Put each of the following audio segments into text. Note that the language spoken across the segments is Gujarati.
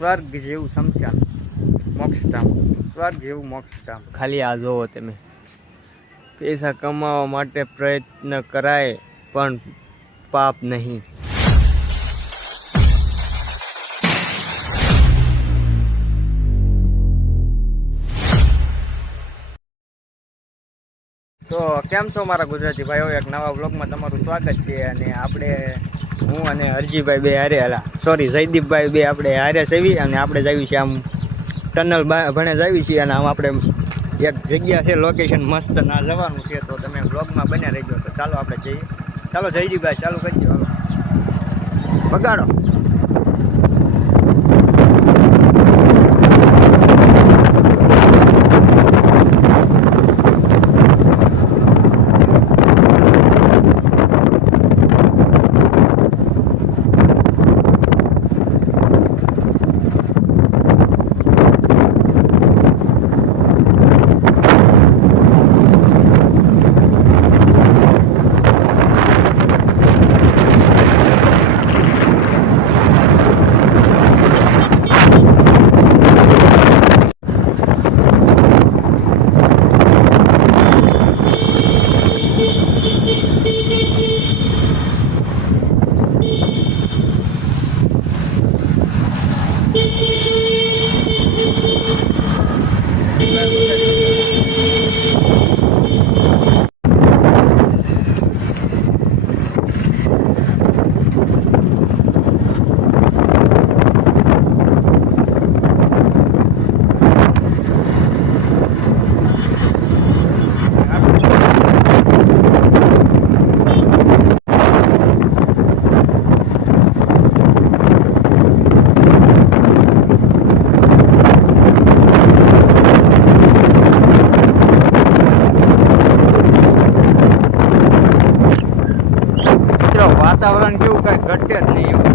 સ્વર્ગ જેવું શમશાન, મોક્ષધામ, સ્વર્ગ જેવું મોક્ષધામ. ખાલી આ જોવો તમે, પૈસા કમાવા માટે પ્રયત્ન કરાય પણ પાપ નહીં. તો કેમ છો મારા ગુજરાતી ભાઈઓ, એક નવા બ્લોગમાં તમારું સ્વાગત છે. અને આપણે હું અને હરજીભાઈ બે જયદીપભાઈ બે આપણે હારે સેવી અને આપણે જાવી છીએ આમ ટનલ ભણે જાવી છીએ. અને આમ આપણે એક જગ્યા છે, લોકેશન મસ્ત ના જવાનું છે, તો તમે બ્લોગમાં બન્યા રહેજો. તો ચાલો આપણે જઈએ. ચાલો જયદીપભાઈ ચાલુ કરી દો, બગાડો. વાતાવરણ કેવું કઈ ઘટે જ નહીં એવું.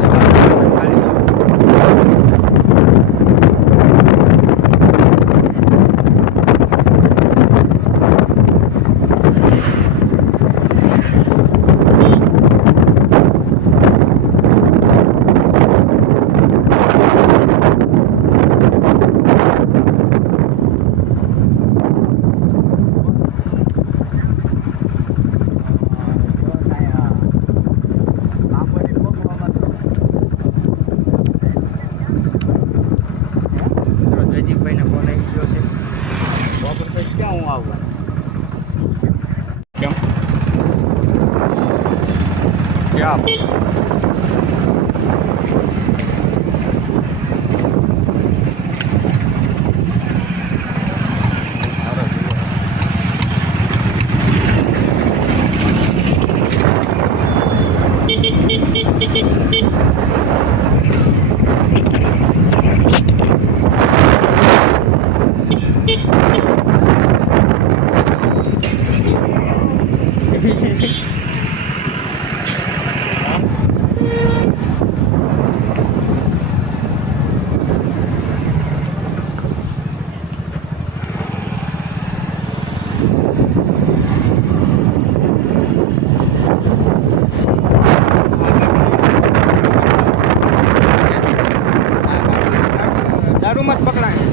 દારૂ મત પકડાય.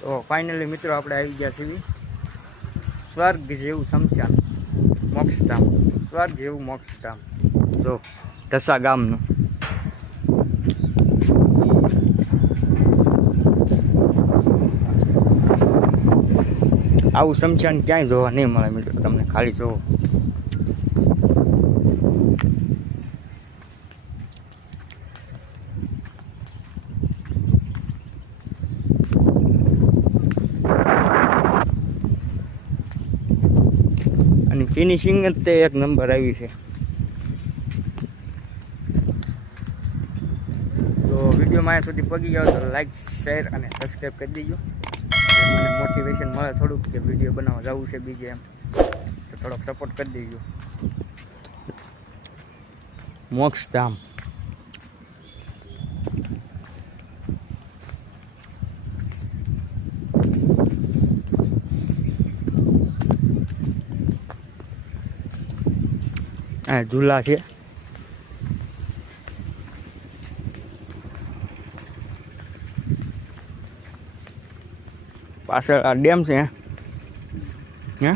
તો ફાઇનલી મિત્રો આપણે આવી ગયા છીએ સ્વર્ગ જેવું શમશાન, મોક્ષધામ, સ્વર્ગ જેવું મોક્ષધામ. જો ઢસા ગામનું આવું શમશાન ક્યાંય જોવા નહીં મળે મિત્રો, તમને ખાલી જોવો. અને ફિનિશિંગ જ તે એક નંબર આવી છે. તો વિડીયોમાં અહીંયા સુધી પગી જાઓ તો લાઈક, શેર અને સબસ્ક્રાઈબ કરી દેજો. મને મોટિવેશન મળે થોડુંક કે વિડીયો બનાવવા જવું છે બીજે એમ, તો થોડોક સપોર્ટ કરી દેજો. મોક્ષધામ. આ ઝૂલા છે. પાછળ આ ડેમ છે. હે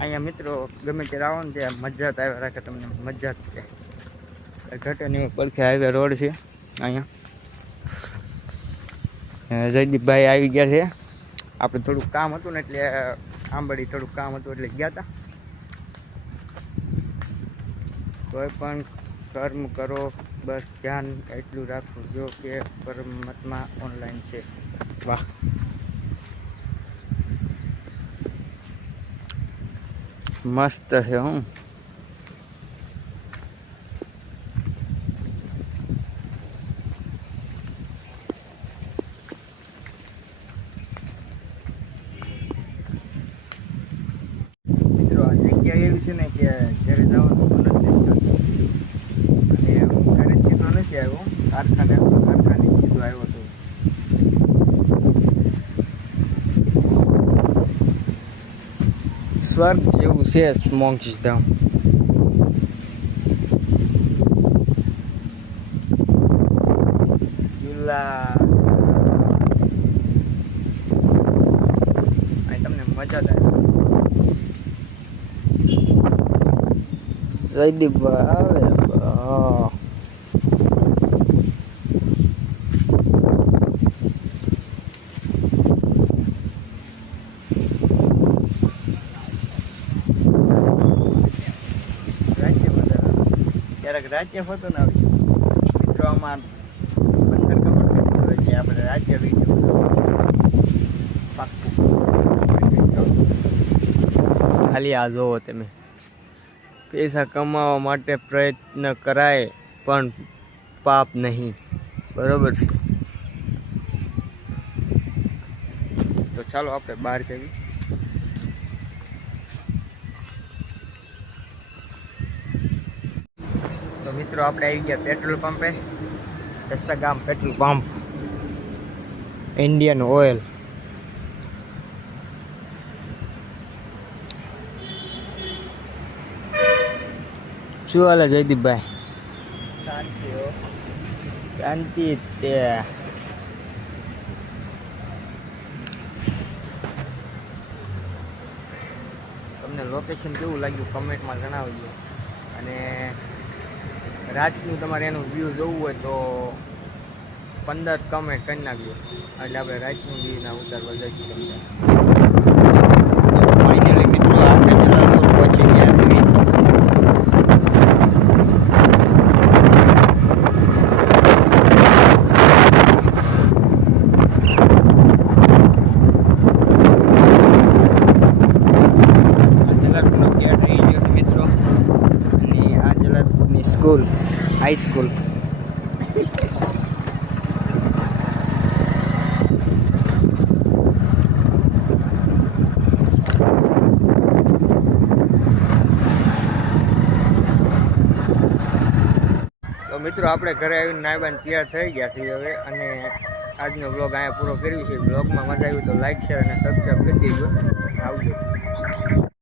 અહીંયા મિત્રો ગમે ત્યારે આવો ને ત્યાં મજા જ આવ્યા રાખે તમને, મજા જ છે. ઘટેની પડખે હાઈવે રોડ છે અહીંયા. જયદીપભાઈ આવી ગયા છે. આપણે થોડુંક કામ હતું ને એટલે આંબડી થોડુંક કામ હતું એટલે ગયા હતા. કોઈ પણ કર્મ કરો બસ ધ્યાન એટલું રાખવું જો કે પરમાત્મા ઓનલાઈન છે. વાહ, મસ્ત છે. હું મિત્રો આ જગ્યા એવી છે ને કે જ્યારે જવાનું મન જ નહીં થતું. અને હું ઘરે સીધો નથી આવ્યો, કારખાને સીધો આવ્યો હતો. સ્વર્ગ જેવું છે મોક્ષ ધામ. ઝૂલા અહીં તમને મજા જ આવે. જયદીપભાઈ આવે. હા, રાજ્ય ફોટો ના આવી મિત્રો. આમાં 15 કમર છે આપણે રાજ્ય પાક્કું. ખાલી આ જોવો તમે, પૈસા કમાવા માટે પ્રયત્ન કરાય પણ પાપ નહીં. બરોબર છે. તો ચાલો આપણે બહાર જઈએ. તો મિત્રો આપણે આવી ગયા પેટ્રોલ પંપે. Dasgam petrol pump, Indian oil. શું હાલે જયદીપભાઈ? શાંતિ તે. તમને લોકેશન કેવું લાગ્યું કમેન્ટમાં જણાવજો. અને રાતનું તમારે એનું વ્યૂ જોવું હોય તો 15 કમેન્ટ કરી નાખજો એટલે આપણે રાતનું વ્યૂના ઉતારવા જઈશું તમને. ફાઇનલી મિત્રો આપણે જલાલપુર પહોંચી ગયા છીએ. જલાલપુરનો ગેટ રહી ગયો છે મિત્રો. અને આ જલાલપુરની સ્કૂલ, હાઈસ્કૂલ. તો મિત્રો આપણે ઘરે આવીને નાયબાન તૈયાર થઈ ગયા છીએ હવે. અને આજનો વ્લોગ અહીંયા પૂરો કર્યો છે. વ્લોગમાં મજા આવી તો લાઈક, શેર અને સબસ્ક્રાઈબ કરી દેજો. આવજો.